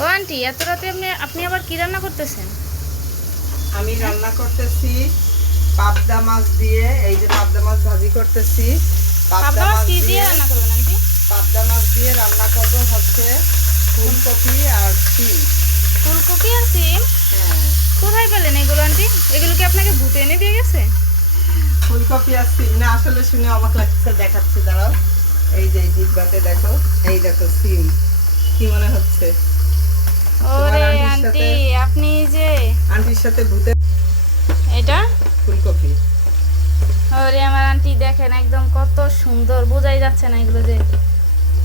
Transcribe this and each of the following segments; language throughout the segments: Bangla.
ও আন্টি, এত রাতে আপনি আবার কি রান্না করতেছেন? আমি রান্না করতেছি পাবদা মাছ দিয়ে। এই যে পাবদা মাছ ভাজি করতেছি। পাবদা মাছ কি দিয়ে রান্না করবেন আন্টি? পাবদা মাছ দিয়ে রান্না করব হচ্ছে ফুলকপি আর সিম। ফুলকপি আর সিম? হ্যাঁ, কোথায় পেলেন এগুলো আন্টি? এগুলো কি আপনাকে ভূতে এনে দিয়ে গেছে? ফুলকপি আর সিম না, আসলে শুনে অবাক লাগছে, দেখাচ্ছি দাঁড়াও। এই যে এই ডিব্বাতে দেখো, এই দেখো সিম। কি মনে হচ্ছে তোমার ওরে আন্টির আন্টি, সাথে? আপনি যে আন্টির সাথে ভূতে এটা, ফুলকপি। ওরে আমার আন্টি দেখেন একদম কত সুন্দর, বোঝাই যাচ্ছে না এগুলো যে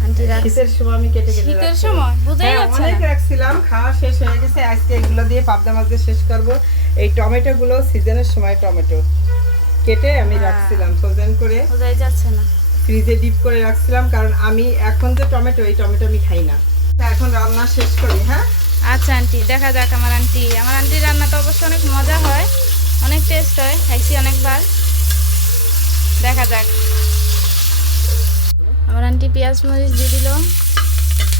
আন্টি রাখছে শীতের সময় আমি কেটে কেটে শীতের রাখছিলাম। সময়, বোঝাই হ্যাঁ, যাচ্ছে অনেক না। রাখছিলাম, খাওয়া শেষ হয়ে গেছে। আজকে এগুলো দিয়ে পাবদা মাছ দিয়ে শেষ করব। এই টমেটো গুলো সিজনের সময় টমেটো কেটে আমি রাখছিলাম ফ্রোজেন করে, বোঝাই যাচ্ছে না। ফ্রিজে ডিপ করে রাখছিলাম, কারণ আমি এখন যে টমেটো, এই টমেটো আমি খাই না। এখন রান্না শেষ করি। হ্যাঁ, আচ্ছা আন্টি, দেখা যাক। আমার আন্টির রান্না তো অবশ্য অনেক মজা হয়, অনেক টেস্ট হয়, খাইছি অনেকবার। দেখা যাক। আমার আন্টি পেঁয়াজ মরিচ দিয়ে দিল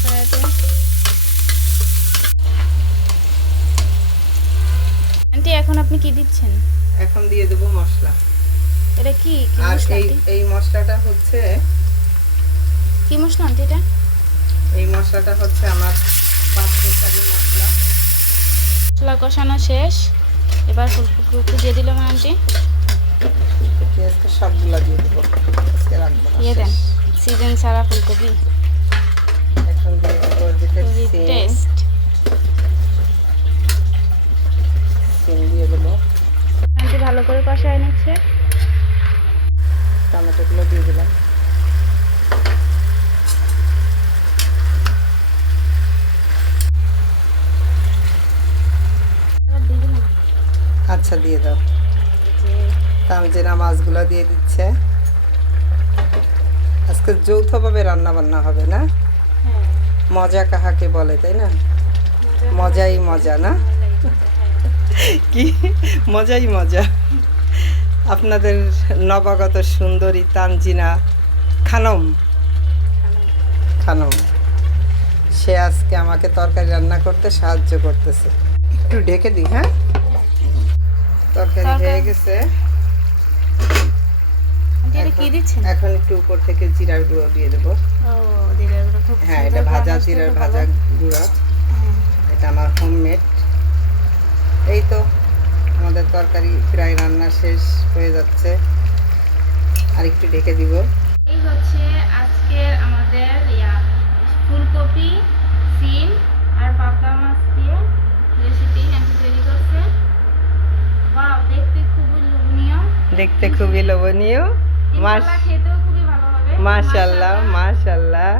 কড়াইতে। আন্টি এখন আপনি কি দিচ্ছেন? এখন দিয়ে দেবো মশলা। এটা কি কি আর মশলা এই আন্টি? এই মশলাটা হচ্ছে, কি মশলা আন্টি এটা? এই মশলাটা হচ্ছে আমার পাঁচমিশালি মশলা। মশলা কষানো শেষ, এবার ফুলকপি দিয়ে দিল আমার আন্টি। আজকে সবগুলা দিয়ে দেবো, আজকে রাখবো না, দিয়ে দেন, সিজন ছাড়া ফুলকপি এখন দিয়ে দেবো দিতে খুবই সিম। টেস্ট। সিম দিয়ে দেবো, আন্টি ভালো করে কষায় নিচ্ছে। টমেটোগুলো দিয়ে দিলাম। এবার দিয়ে দিলাম। আচ্ছা, দিয়ে দাও। তামজিনা মাছগুলো দিয়ে দিচ্ছে। আজকে যৌথভাবে রান্না বান্না হবে না? হ্যাঁ, মজা কাহাকে বলে, তাই না? মজাই মজা না? কি মজাই মজা। আপনাদের নবাগত সুন্দরী তানজিনা খানম, খানম সে আজকে আমাকে তরকারি রান্না করতে সাহায্য করতেছে। একটু ঢেকে দিই। হ্যাঁ, তরকারি হয়ে গেছে। আন্টি এটা কি দিচ্ছেন? এখন একটু উপর থেকে জিরার গুঁড়ো দিয়ে দেবো। ও, জিরার গুঁড়ো খুব হ্যাঁ, সুন্দর এটা ভাজা ঘ্রাণ আসছে, জিরার খুব ভাজা ভালো। গুঁড়া। হ্যাঁ। এটা আমার হোমমেড। এই তো আমাদের তরকারি প্রায় রান্না শেষ হয়ে যাচ্ছে, আর একটু ঢেকে দিব। এই হচ্ছে আজকের আমাদের ফুলকপি, সিম আর পাবদা মাছ দিয়ে রেসিপি আন্টি তৈরি করছে। ওয়াও, দেখতে খুবই লোভনীয়, দেখতে খুবই লোভনীয়। ইনশাআল্লাহ খেতেও খুবই ভালো হবে। মাশাআল্লাহ, মাশাআল্লাহ।